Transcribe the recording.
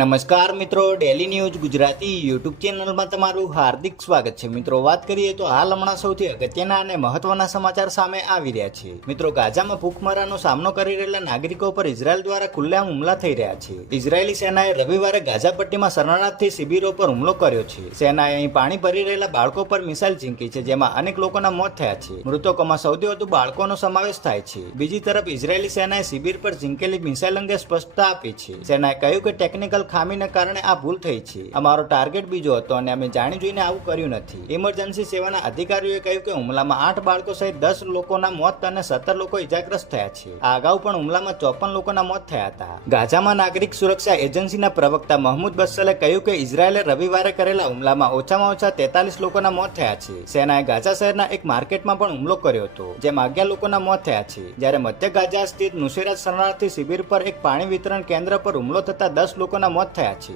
નમસ્કાર મિત્રો, daily news Gujarati YouTube ચેનલમાં તમારું હાર્દિક સ્વાગત છે। મિત્રો, વાત કરીએ તો હાલ હમણાં સૌથી અગત્યના અને મહત્વના સમાચાર સામે આવી રહ્યા છે। મિત્રો, ગાઝામાં ભૂખમરાનો સામનો કરી રહેલા નાગરિકો પર ઇઝરાયલ દ્વારા ખુલ્લેઆમ હુમલા થઈ રહ્યા છે। ઇઝરાયેલી સેનાએ રવિવારે ગાઝા પટ્ટીમાં શરણાર્થી શિબિરો પર હુમલો કર્યો છે। સેનાએ અહીં પાણી ભરી રહેલા બાળકો પર મિસાઇલ ઝીંકી છે, જેમાં અનેક લોકોના મોત થયા છે। મૃતકોમાં સૌથી વધુ બાળકોનો સમાવેશ થાય છે। બીજી તરફ ઇઝરાયેલી સેનાએ શિબિર પર ઝીંકેલી મિસાઇલ અંગે સ્પષ્ટતા આપી છે। સેનાએ કહ્યું કે ટેકનિકલ ખામીને કારણે આ ભૂલ થઈ છે। અમારો ટાર્ગેટ બીજો હતો અને અમે જાણી જોઈને આવું કર્યું નથી। ઇમરજન્સી સેવાના અધિકારીઓએ કહ્યું કે હુમલામાં 8 બાળકો સહિત 10 લોકોના મોત અને 17 લોકો ઇજાગ્રસ્ત થયા છે। આ અગાઉ પણ હુમલામાં 54 લોકોના મોત થયા હતા। ગાઝામાં નાગરિક સુરક્ષા એજન્સીના પ્રવક્તા મહમૂદ બસ્સલે કહ્યું કે ઇઝરાયેલે રવિવારે કરેલા હુમલામાં ઓછામાં ઓછા 43 લોકોના મોત થયા છે। સેનાએ ગાઝા શહેરના એક માર્કેટમાં પણ હુમલો કર્યો હતો, જેમાં 11 લોકોના મોત થયા છે, જ્યારે મધ્ય ગાઝા સ્થિત નુસેરાત શરણાર્થી શિબિર પર એક પાણી વિતરણ કેન્દ્ર પર હુમલો થતા 10 લોકોના મોત થયા છે।